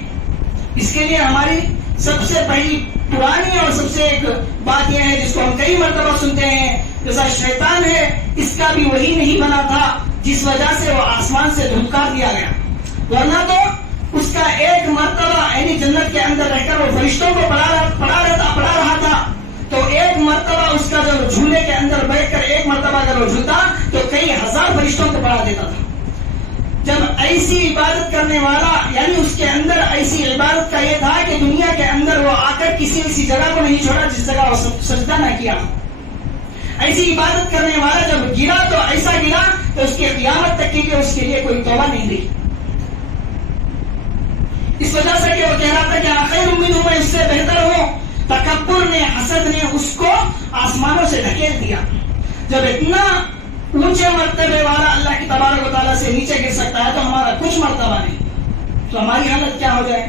اس کے لیے ہماری سب سے پہلی پرانی اور سب سے ایک بات یہ ہے جس کو ہم کئی مرتبہ سنتے ہیں، جیسا شیطان ہے، اس کا بھی وہی نہیں بنا تھا جس وجہ سے وہ آسمان سے دھنکار دیا گیا. ورنہ تو اس کا ایک مرتبہ یعنی جنت کے اندر رہ کر وہ فرشتوں کو پڑھا رہا تھا. تو ایک مرتبہ اس کا جو جھولے کے اندر بیٹھ کر ایک مرتبہ اگر وہ جھولتا تو کئی ہزار فرشتوں کو پڑھا دیتا تھا. جب ایسی عبادت کرنے والا یعنی اس کے اندر ایسی عبادت کا یہ تھا کہ دنیا کے اندر وہ آ کر کسی ایسی جگہ کو نہیں چھوڑا جس جگہ وہ سجدہ نہ کیا. ایسی عبادت کرنے والا جب گرا تو ایسا گرا تو اس کے قیامت تک کے لیے اس کے لیے کوئی توبہ نہیں رہی. اس وجہ سے کہ وہ کہہ رہا تھا کہ آخر امید ہوں میں اس سے بہتر ہوں. تکبر نے حسد نے اس کو آسمانوں سے ڈھکیل دیا. جب اتنا اونچے مرتبے والا اللہ کی تبارک و تعالیٰ سے نیچے گر سکتا ہے تو ہمارا کچھ مرتبہ نہیں تو ہماری حالت کیا ہو جائے.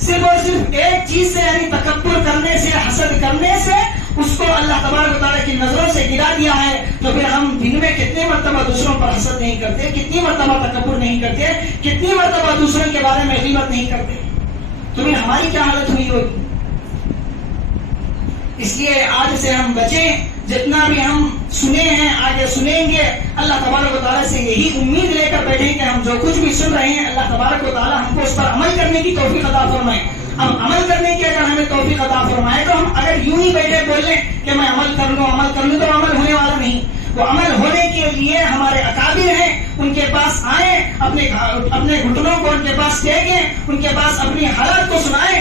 صرف اور صرف ایک چیز سے یعنی تکبر کرنے سے حسد کرنے سے اس کو اللہ تبارک و تعالیٰ کی نظروں سے گرا دیا ہے. تو پھر ہم دن میں کتنے مرتبہ دوسروں پر حسد نہیں کرتے, کتنی مرتبہ تکبر نہیں کرتے, کتنی مرتبہ دوسروں کے بارے میں غیبت نہیں کرتے, تو پھر ہماری کیا حالت ہوئی ہوگی. اس لیے آج سے ہم بچیں. جتنا بھی ہم سنے ہیں آگے سنیں گے اللہ تبارک و تعالیٰ سے یہی امید لے کر بیٹھیں کہ ہم جو کچھ بھی سن رہے ہیں اللہ تبارک و تعالیٰ ہم کو اس پر عمل کرنے کی توفیق عطا فرمائے. ہم عمل کرنے کی اگر ہمیں توفیق عطا فرمائے تو ہم اگر یوں ہی بیٹھے بول لیں کہ میں عمل کر لوں تو عمل ہونے والا نہیں. وہ عمل ہونے کے لیے ہمارے اکابر ہیں, ان کے پاس آئیں, اپنے گھٹنوں کو ان کے پاس ٹیکیں, ان کے پاس اپنی حالت کو سنائیں.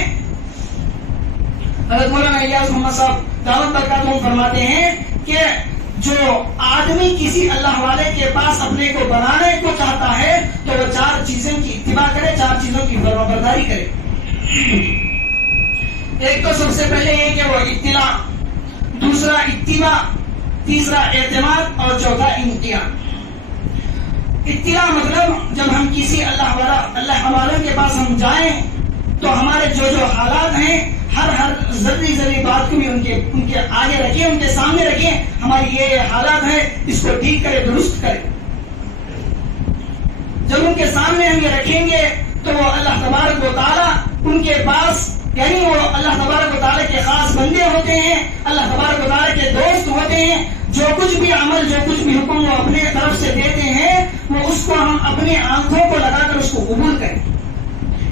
حضرت مولانا الیاس محمد صاحب دعوت برکاتہم فرماتے ہیں کہ جو آدمی کسی اللہ والے کے پاس اپنے کو بنانے کو چاہتا ہے تو وہ 4 چیزوں کی اتباع کرے, 4 چیزوں کی فرمانبرداری کرے. ایک تو سب سے پہلے یہ کہ وہ اطلاع, دوسرا اتباع, تیسرا اعتماد اور چوتھا انقیاد. اطلاع مطلب جب ہم کسی اللہ والوں کے پاس ہم جائیں تو ہمارے جو حالات ہیں ہر ذری بات کو بھی ان کے آگے رکھیں, ان کے سامنے رکھیں. ہماری یہ حالات ہیں, اس کو ٹھیک کرے, درست کرے. جب ان کے سامنے ہم یہ رکھیں گے تو وہ اللہ تبارک و تعالیٰ ان کے پاس یعنی وہ اللہ تبارک و تعالیٰ کے خاص بندے ہوتے ہیں, اللہ تبارک و تعالیٰ کے دوست ہوتے ہیں. جو کچھ بھی عمل, جو کچھ بھی حکم وہ اپنے طرف سے دیتے ہیں وہ اس کو ہم اپنے آنکھوں کو لگا کر اس کو قبول کریں.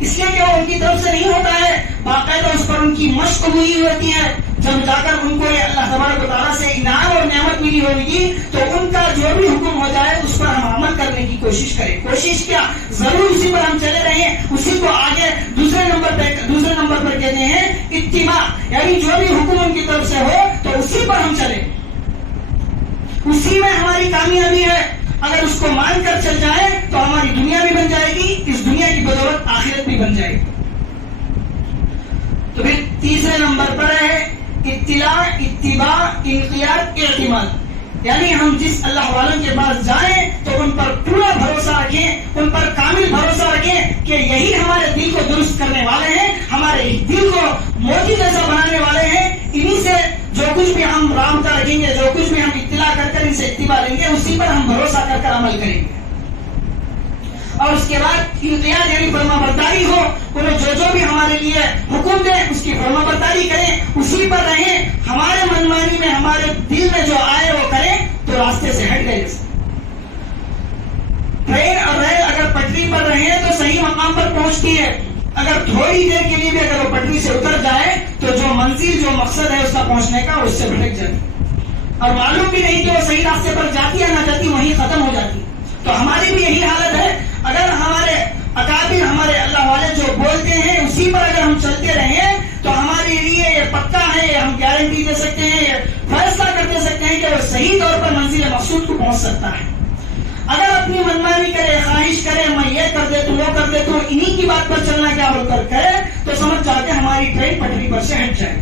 اس لیے کہ وہ ان کی طرف سے نہیں ہوتا ہے, باقاعدہ اس پر ان کی مشق ہوئی ہوتی ہے. جب جا کر ان کو یہ اللہ تبارک و تعالیٰ سے انعام اور نعمت ملی ہوگی تو ان کا جو بھی حکم ہو جائے اس پر ہم عمل کرنے کی کوشش کریں. کوشش کیا, ضرور اسی پر ہم چلے رہیں. اسی کو آگے دوسرے نمبر پر کہتے ہیں اتباع, یعنی جو بھی حکم ان کی طرف سے ہو تو اسی پر ہم چلیں. اسی میں ہماری کامیابی ہے. اگر اس کو مان کر چل جائے تو ہماری دنیا بھی بن جائے گی, اس دنیا کی بدولت آخرت بھی بن جائے گی. تو پھر تیسرے نمبر پر ہے اطلاع, اتباع, انقیاد, اعتماد. یعنی ہم جس اللہ والوں کے پاس جائیں تو ان پر پورا بھروسہ رکھیں, ان پر کامل بھروسہ رکھیں کہ یہی ہمارے دل کو درست کرنے والے ہیں, ہمارے دل کو موتی جیسا بنانے والے ہیں. انہی سے جو کچھ بھی ہم رابطہ رکھیں گے, جو کچھ بھی ہم اطلاع کر کر ان سے اتباع لیں گے, اسی پر ہم بھروسہ کر کر عمل کریں گے. اور اس کے بعد انقیاد یعنی فرما برداری ہو, انہیں جو بھی ہمارے لیے حکم دیں اس کی فرما برداری کریں, اسی پر رہیں. ہمارے منمانی میں ہمارے دل میں جو آئے وہ کریں تو راستے سے ہٹ گئے. ٹرین اور ریل اگر پٹری پر رہیں تو صحیح مقام پر پہنچتی ہے, اگر تھوڑی دیر کے لیے بھی اگر وہ پٹری سے اتر جائے تو جو منزل جو مقصد ہے اس کا پہنچنے کا اس سے بھٹک جاتی اور معلوم بھی نہیں کہ وہ صحیح راستے پر جاتی یا نہ جاتی, وہیں ختم ہو جاتی. تو ہماری بھی یہی حالت ہے. اگر ہمارے اکابر, ہمارے اللہ والے جو بولتے ہیں اسی پر اگر ہم چلتے رہیں تو ہمارے لیے یہ پکا ہے, ہم گارنٹی دے سکتے ہیں, یہ فیصلہ کر دے سکتے ہیں کہ وہ صحیح طور پر منزل مقصود کو پہنچ سکتا ہے. اگر اپنی منمانی کرے, خواہش کرے, میں یہ کر دے تو وہ کر دے تو انہی کی بات پر چلنا کیا بول کر کرے تو سمجھ جاتے ہماری ٹرین پٹری پر سے ہٹ جائے.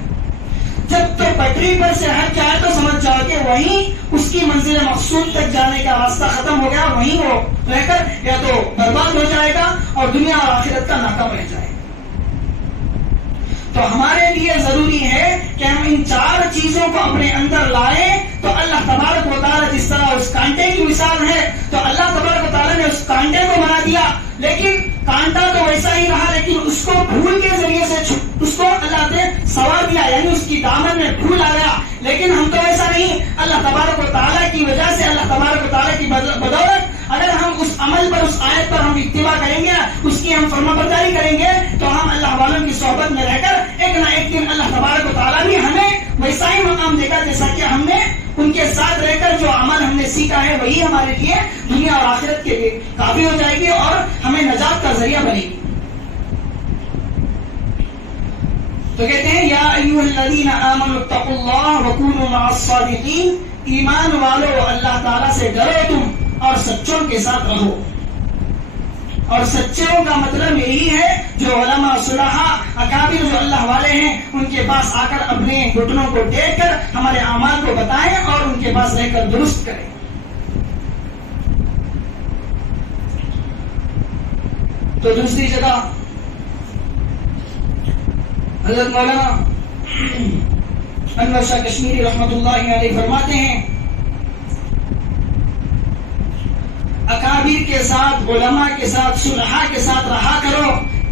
جب تو پٹری پر سے ہٹ جائے تو سمجھ جاؤ کہ وہیں اس کی منزل مقصود تک جانے کا راستہ ختم ہو گیا, وہیں وہ رہ کر یا تو برباد ہو جائے گا اور دنیا اور آخرت کا ناکام رہ جائے گا. تو ہمارے لیے ضروری ہے کہ ہم ان 4 چیزوں کو اپنے اندر لائیں. تو اللہ تبارک و تعالیٰ جس طرح اس کانٹے کی مثال ہے تو اللہ تبارک و تعالیٰ نے اس کانٹے کو بنا دیا, لیکن کانٹا تو ویسا ہی رہا لیکن اس کو پھول کے ذریعے سے اس کو اللہ نے سوار دیا, یعنی اس کی دامن میں پھول آ گیا. لیکن ہم تو ایسا نہیں, اللہ تبارک و تعالیٰ کی وجہ سے, اللہ تبارک و تعالیٰ کی بدولت اگر ہم اس عمل پر, اس آیت پر ہم اتباع کریں گے, اس کی ہم فرما برداری کریں گے تو ہم اللہ والوں کی صحبت میں رہ کر ایک نہ ایک دن اللہ تبارک و تعالیٰ بھی ہمیں ویسا ہی مقام دے گا جیسا کہ ہم نے ان کے ساتھ رہ کر جو عمل ہم نے سیکھا ہے وہی ہمارے لیے دنیا اور آخرت کے لیے کافی ہو جائے گی اور ہمیں نجات کا ذریعہ بنے گی. تو کہتے ہیں یا ایھا الذین آمنوا اتقوا اللہ وکونوا مع الصادقین، ایمان والو اللہ تعالیٰ سے ڈرو تم اور سچوں کے ساتھ رہو. اور سچوں کا مطلب یہی ہے جو علماء صلحاء اکابر جو اللہ والے ہیں ان کے پاس آ کر اپنے گھٹنوں کو ٹیک کر ہمارے اعمال کو بتائیں اور ان کے پاس رہ کر درست کریں. تو دوسری جگہ حضرت مولانا انور شاہ کشمیری رحمۃ اللہ علیہ فرماتے ہیں اکابر کے ساتھ، علماء کے ساتھ، صلحاء کے ساتھ رہا کرو،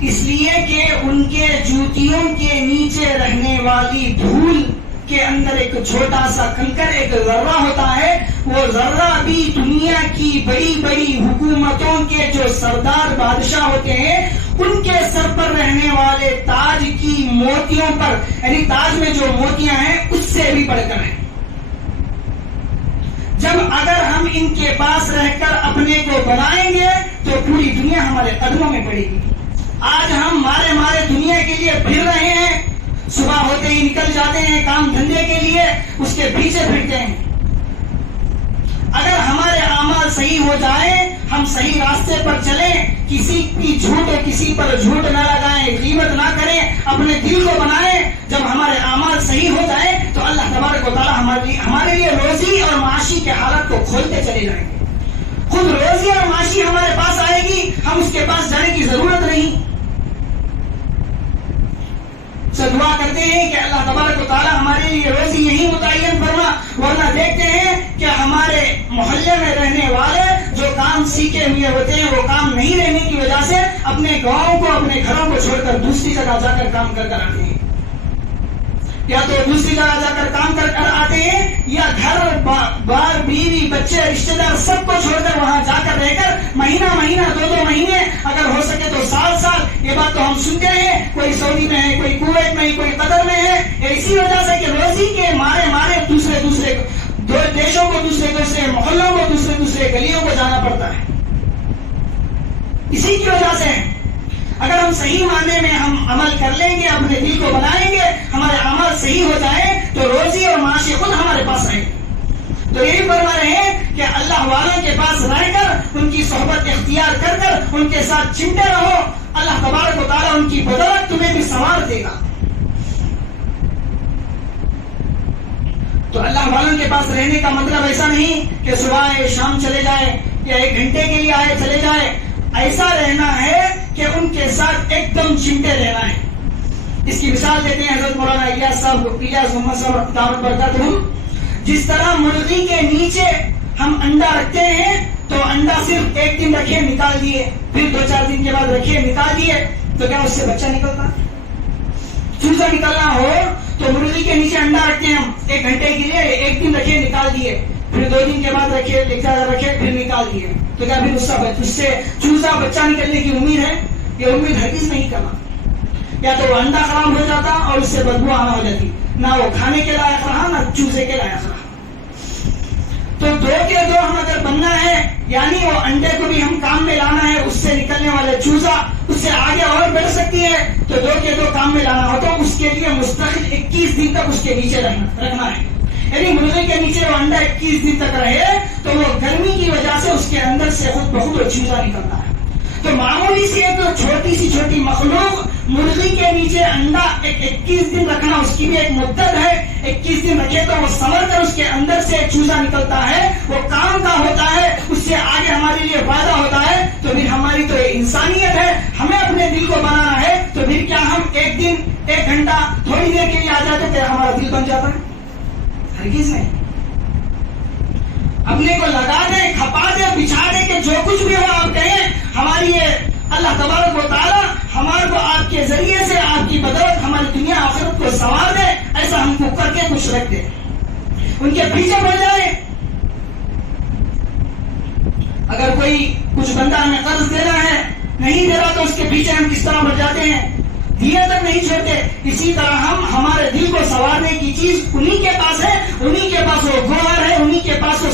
اس لیے کہ ان کے جوتیوں کے نیچے رہنے والی دھول کے اندر ایک چھوٹا سا کنکر، ایک ذرہ ہوتا ہے. وہ ذرہ بھی دنیا کی بڑی بڑی حکومتوں کے جو سردار بادشاہ ہوتے ہیں ان کے سر پر رہنے والے تاج کی موتیوں پر، یعنی تاج میں جو موتیاں ہیں اس سے بھی بڑھ کر ہیں. جب اگر ہم ان کے پاس رہ کر اپنے کو بنائیں گے تو پوری دنیا ہمارے قدموں میں پڑے گی. آج ہم مارے دنیا کے لیے پھر رہے ہیں، صبح ہوتے ہی نکل جاتے ہیں کام دھندے کے لیے، اس کے پیچھے پھرتے ہیں. اگر ہمارے اعمال صحیح ہو جائیں، ہم صحیح راستے پر چلیں، کسی کی جھوٹ کسی پر جھوٹ نہ لگائیں، غیبت نہ کریں، اپنے دل کو بنائیں، جب ہمارے اعمال صحیح ہو جائیں تو اللہ تبارک و تعالی ہمارے لیے روزی اور معاشی کے حالت کو کھولتے چلے جائیں گے. خود روزی اور معاشی ہمارے پاس آئے گی، ہم اس کے پاس جانے کی ضرورت نہیں. دعا کرتے ہیں کہ اللہ تبارک و تعالی ہمارے لیے روزی یہی متعین فرما، ورنہ دیکھتے ہیں کہ ہمارے محلے میں رہنے والے جو کام سیکھے ہوئے ہوتے ہیں وہ کام نہیں رہنے کی وجہ سے اپنے گاؤں کو، اپنے گھروں کو چھوڑ کر دوسری جگہ جا کر کام کر کر آتے ہیں. یا تو دوسری جگہ جا کر کام کر کر آتے ہیں، یا گھر بار بیوی بچے رشتے دار سب کو چھوڑ کر وہاں جا کر رہ کر مہینہ 2 مہینے، اگر ہو سکے تو سال. یہ بات تو ہم سنتے ہیں، کوئی سعودی میں ہے، کوئی کویت میں ہے، کوئی قطر میں ہے. اسی وجہ سے کہ روزی کے مارے دوسرے دیشوں کو، دوسرے محلوں کو، دوسرے گلیوں کو جانا پڑتا ہے. اسی کی وجہ سے اگر ہم صحیح معنی میں ہم عمل کر لیں گے، اپنے دل کو بنائیں گے، ہمارے عمل صحیح ہو جائے تو روزی اور معاشی خود ہمارے پاس آئے. تو یہی فرما رہے ہیں کہ اللہ والوں کے پاس رہ کر، ان کی صحبت اختیار کر کر ان کے ساتھ چمٹے رہو، اللہ تبارک و تعالیٰ ان کی بدولت تمہیں بھی سنوار دے گا. تو اللہ والوں کے پاس رہنے کا مطلب ایسا نہیں کہ صبح آئے شام چلے جائے یا 1 گھنٹے کے لیے آئے چلے جائے. ایسا رہنا ہے کہ ان کے ساتھ ایک دم چمٹے رہنا ہے. اس کی مثال دیتے ہیں حضرت مولانا الیاس صاحب محمد صاحب دعوت برکاتہم. جس طرح مرغی کے نیچے ہم انڈا رکھتے ہیں تو انڈا صرف 1 دن رکھے نکال دیے، پھر 2-4 دن کے بعد رکھے نکال دیے، تو کیا اس سے بچہ نکلتا؟ چوزا نکلنا ہو تو مرغی کے نیچے انڈا رکھتے ہیں ہم 1 گھنٹے کے لیے، 1 دن رکھے نکال دیے، پھر 2 دن کے بعد رکھے پھر نکال دیے، تو کیا پھر اس سے چوزا بچہ نکلنے کی امید ہے؟ یہ امید ہرگز نہیں کرنا. یا تو وہ انڈا خراب ہو جاتا اور اس سے بدبو آنا ہو جاتی، نہ وہ کھانے کے لائق رہا نہ چوزے کے لائق رہا. تو 2 کے 2 ہم اگر بننا ہے، یعنی وہ انڈے کو بھی ہم کام میں لانا ہے، اس سے نکلنے والے چوزا اس سے آگے اور بڑھ سکتی ہے، تو 2 کے 2 کام میں لانا ہو تو اس کے لیے مستقل 21 دن تک اس کے نیچے رکھنا ہے. یعنی مرغی کے نیچے وہ انڈا 21 دن تک رہے تو وہ گرمی کی وجہ سے اس کے اندر سے خود بخود وہ چوزا نکلتا ہے. تو معمولی سی ایک چھوٹی مخلوق مرغی کے نیچے انڈا 21 دن رکھنا، اس کی بھی ایک مدت ہے. 21 دن رکھے تو وہ سمر کر اس کے اندر سے چوزا نکلتا ہے، وہ کام کا ہوتا ہے، اس سے آگے ہمارے لیے فائدہ ہوتا ہے. تو پھر ہماری تو انسانیت ہے، ہمیں اپنے دل کو بنانا ہے. تو پھر کیا ہم 1 دن 1 گھنٹہ تھوڑی دیر کے لیے آ جاتے پھر ہمارا دل بن جاتا ہے؟ ہرگز نہیں. اپنے کو لگا دے، کھپا دے، بچھا دے کہ جو کچھ بھی ہو آپ کہیں ہماری یہ اللہ تبارک و تعالی ہمارے کو آپ کے ذریعے سے، آپ کی بدولت ہماری دنیا آخرت کو سنوار دے، ایسا ہم کو کر کے کچھ رکھ دے، ان کے پیچھے پڑ جائے. اگر کوئی کچھ بندہ ہمیں قرض دینا ہے، نہیں دے رہا تو اس کے پیچھے ہم کس طرح بڑھ جاتے ہیں، دیے تک نہیں چھوڑتے. اسی طرح ہم ہمارے دل کو سنوارنے کی چیز انہی کے پاس ہے، انہی کے پاس وہ گوہر ہے،